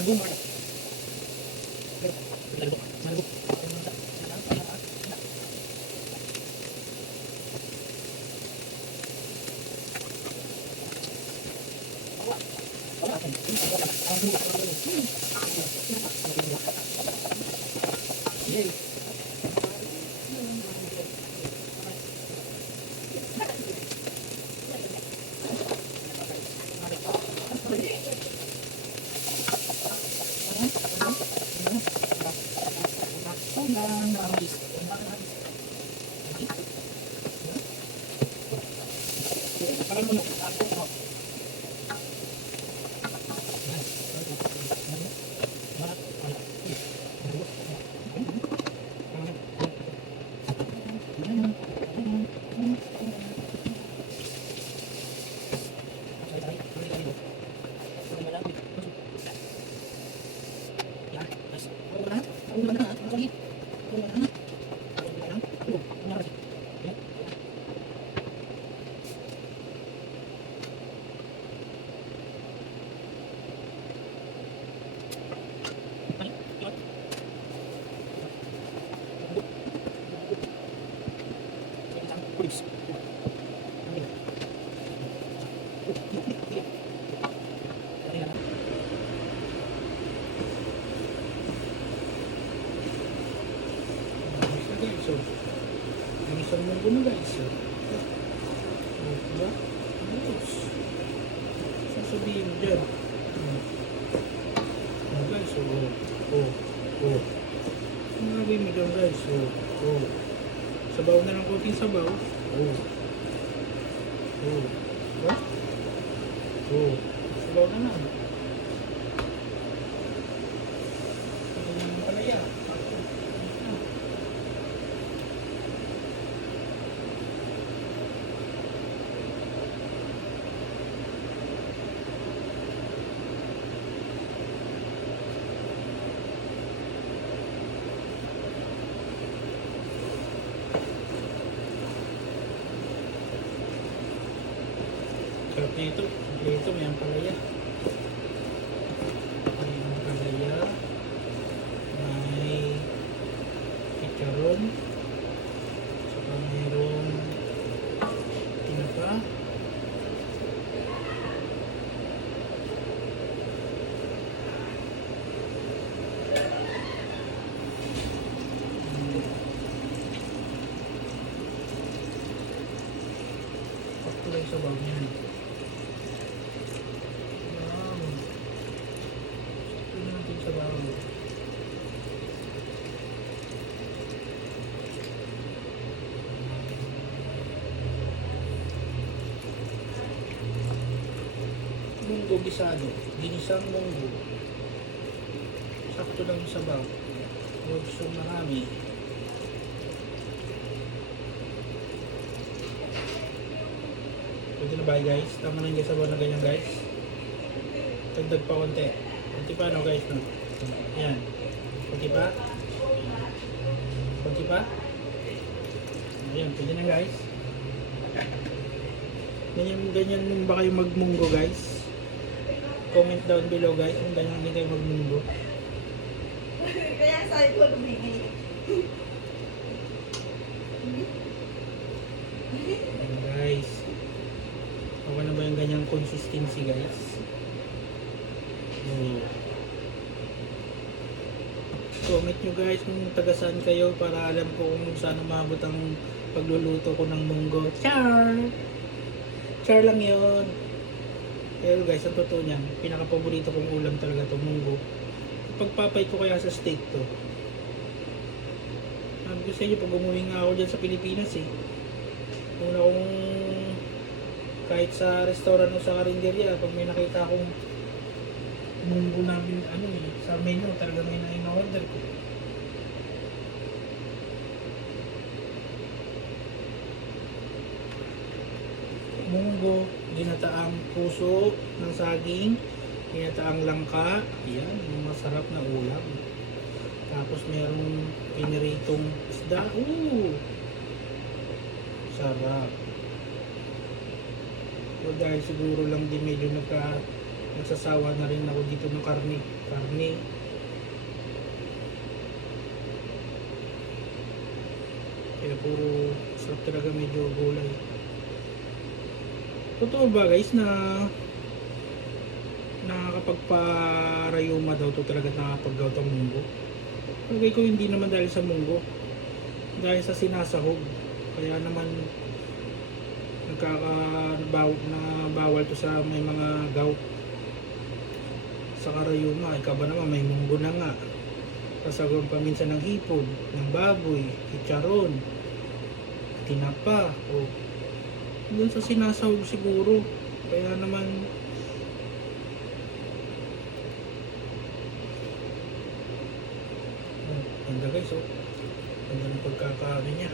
Aku. Mo dyan. Hmm. Oh, guys, oh, oh, oh. Ang gagawin mo dyan guys, so, oh. Sabaw na ng konting sabaw. Oh. Oh. Diba? Oh. Sabaw na lang. Ito yung palaya. Nito. Dito may ang palaya. May ang. May chicharon. Saka mayroong tinapa. Pakulay sa bawang yan. Wow. Ito na natin sa bawang. Gisado. Ginisang munggo. Sakto lang sa bawang. Huwag marami. Pwede na ba guys? Tama na yung sabaw na ganyan guys. Dagdag pa konti. Konti pa no guys no? Ayan. Konti pa. Konti pa. Ayan, pwede na guys. Ganyan, ganyan ba kayo magmunggo guys? Comment down below guys kung ganyan din kayo magmunggo. Kaya sabi ko lumingay. Ayan guys. Okay na ba yung ganyang consistency guys? Oh. Comment nyo guys kung taga saan kayo para alam ko kung saan umabot ang pagluluto ko ng munggo. Char! Char lang yun. Pero guys, ang totoo niyan, pinaka-paborito kong ulam talaga to munggo. Pagpapay ko kaya sa steak to. Sabi ko sa inyo, pag umuwi nga ako dyan sa Pilipinas eh. Una kong kahit sa restaurant o sa karinderya, pag may nakita akong munggo namin, ano eh, sa menu, talaga may na-order ko. Munggo, ginataang puso ng saging, ginataang langka, yan, masarap na ulam. Tapos merong piniritong isda, ooh, sarap. So dahil siguro lang din medyo nagka nagsasawa na rin ako dito ng karne. Karne. Kaya puro sarap talaga medyo gulay. Totoo ba guys na nakakapagparayuma daw to talaga nakakapaggaw tong munggo? Palagay ko hindi naman dahil sa munggo. Dahil sa sinasahog. Kaya naman nagkakabaw na bawal to sa may mga gout sa karayuma. Ikaw ba naman may munggo na nga. Kasagawang paminsan ng hipon, ng baboy, chicharon, tinapa, o doon sa sinasahog siguro. Kaya naman Oh, ganda guys, oh. Ganda ng pagkakaano niya.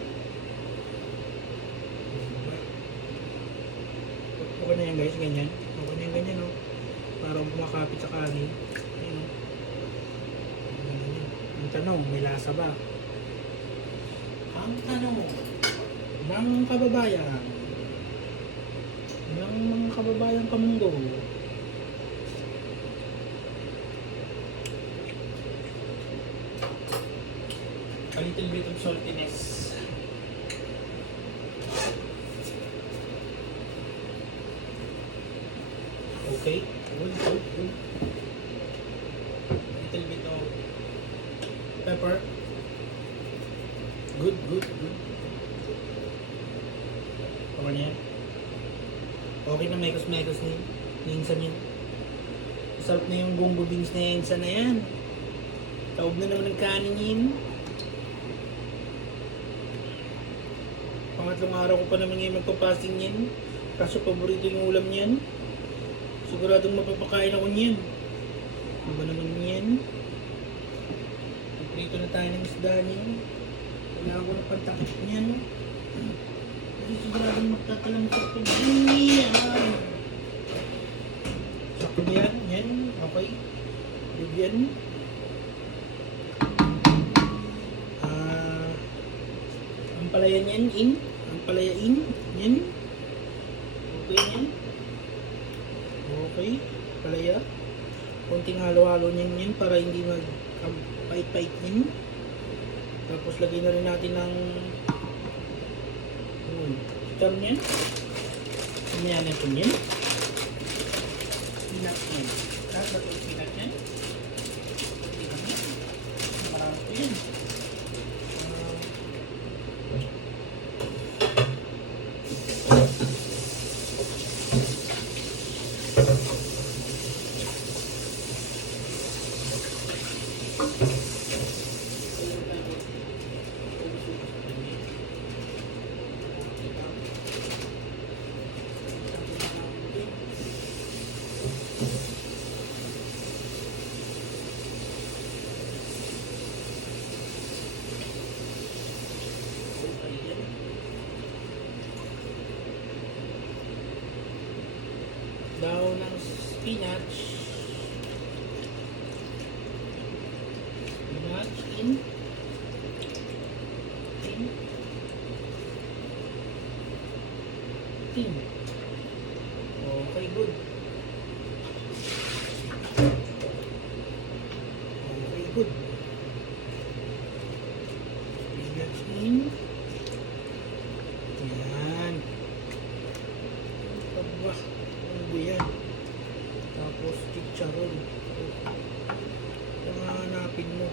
Okay na yan guys, ganyan. Okay na yan ganyan, oh. Parang kumakapit sa kanin. Ayun, oh. Ang tanong, may lasa ba? Ang tanong ng kababayan ng mga kababayan kamunggo a little bit of saltiness. Okay. Good good good. Little bit of pepper. Good good good. Na yan. Okay na mekos-mekos na yun. Minsan yun. Sarap na yung gongo beans na yan. Sana yan. Taob na naman ng kanin yun. Pangatlong araw ko pa naman ngayon magpapasing yan. Kaso paborito yung ulam niyan. Siguradong mapapakain ako niyan. Ano naman yan? Prito na tayo ng isda niyan. Kailangan ko ng pantakip niyan. Siguradong magtatalamsak ko yan. Sakto ba yan? Yan? Okay. Bigyan. Ah, ang palaya niyan, in. Ang palaya in. Yan. Okay yan. Okay. Palaya. Konting halo-halo niyan yan para hindi mag um, pait-pait yan. Tapos lagay na rin natin ng Hmm. Chichar niyan. Ano yan ito niyan? Peanut 15. Okay, good. Okay, good. Figure in. Yan. Pagba. Ano ba yan? Tapos, chicharon. Pangahanapin mo.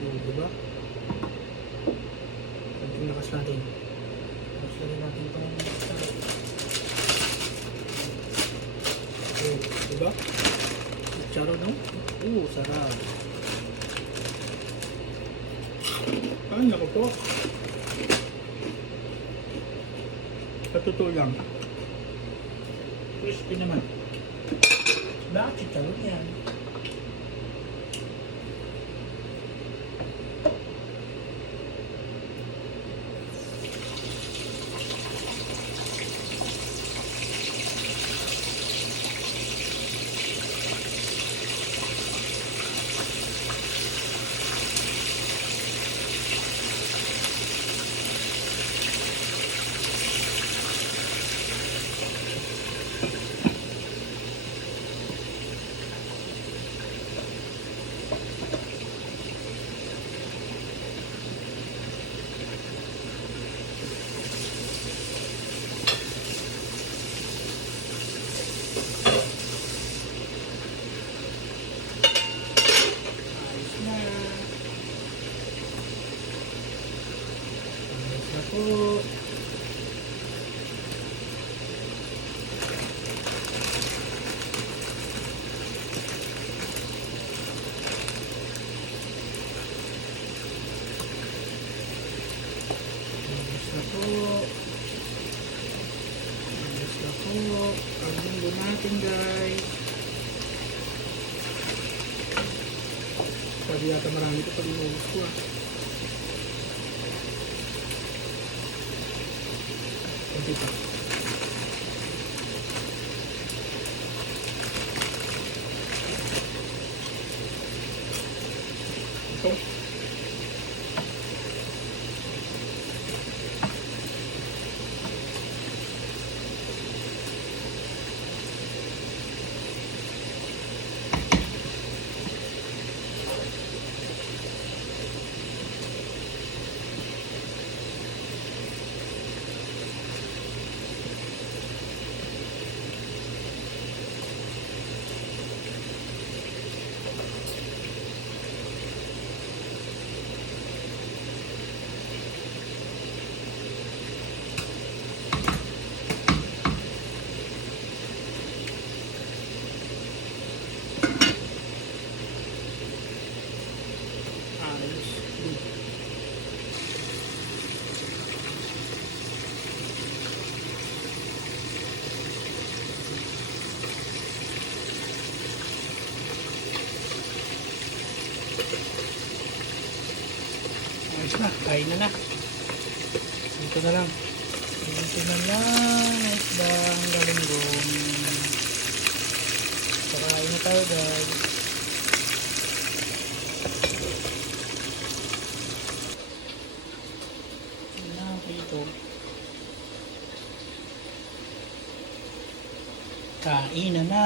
Diba? Diba? Natin. Tapos natin itong chicharon. Oo, diba? Chicharon, no? Oo, sarap. Ay, naku po. Sa totoo lang. Crispy naman. Bakit chicharon yan? Mundo natin guys. Sabi yata marami pag. Kunti pa. Ito. Ayos. Good. Ayos na, kain na na. Dito na lang. Dito na lang. Nice bang galunggong. Pakain na tayo guys. dito. Kain na na.